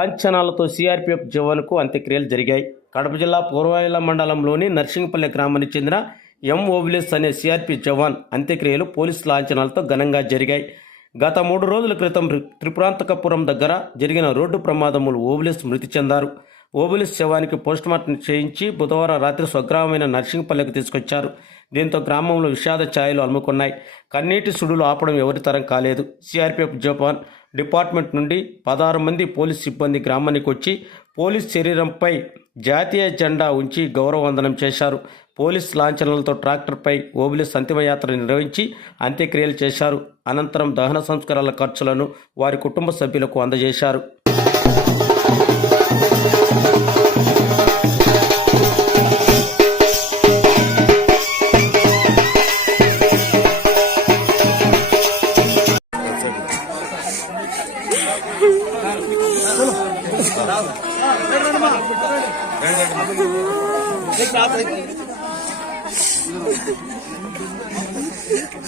లాంఛనాలతో CRPF జవాన్కు అంత్యక్రియలు జరిగాయి. కడప జిల్లా పూర్వాయిల మండలంలోని నర్సింగపల్లి గ్రామానికి చెందిన ఎం ఓబులేస్ అనే సిఆర్పి జవాన్ అంత్యక్రియలు పోలీసు లాంఛనాలతో ఘనంగా జరిగాయి. గత 3 రోజుల క్రితం త్రిపురాంతకపురం దగ్గర జరిగిన రోడ్డు ప్రమాదంలో ఓబులేస్ మృతి చెందారు. ఓబులేస్ శవానికి పోస్టుమార్టం చేయించి బుధవారం రాత్రి స్వగ్రామమైన నర్సింగపల్లికి తీసుకొచ్చారు. దీంతో గ్రామంలో విషాద ఛాయలు అలుముకున్నాయి. కన్నీటి సుడులు ఆపడం ఎవరి తరం కాలేదు. సిఆర్పిఎఫ్ జవాన్ డిపార్ట్మెంట్ నుండి 16 మంది పోలీస్ సిబ్బంది గ్రామానికి వచ్చి పోలీస్ శరీరంపై జాతీయ జెండా ఉంచి గౌరవవందనం చేశారు. పోలీస్ లాంఛనాలతో ట్రాక్టర్పై ఓబులేస్ అంతిమయాత్ర నిర్వహించి అంత్యక్రియలు చేశారు. అనంతరం దహన సంస్కారాల ఖర్చులను వారి కుటుంబ సభ్యులకు అందజేశారు.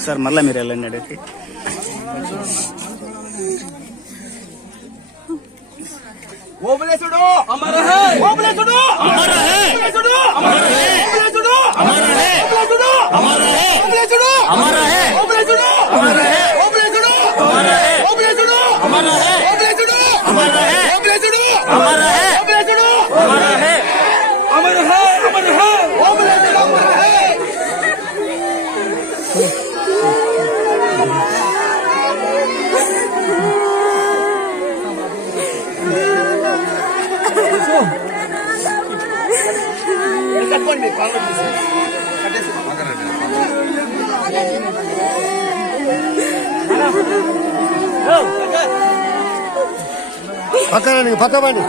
సార్ మళ్ళీ మీరు వెళ్ళండి అడిగి ఓబులేసుడు అమర హై ఓబులేసుడు అమర హై ఓబులేసుడు అమర హై ఓబులేసుడు అమర హై ఓబులేసుడు అమర హై ఓబులేసుడు అమర హై ఓబులేసుడు అమర హై ఓబులేసుడు అమర హై ఓబులేసుడు అమర హై ఓబులేసుడు అమర హై ఓబులేసుడు అమర హై ఓబులేసుడు అమర హై అమర హై అమర హై ఓబులేసుడు అమర హై పక్కన పక్కబండి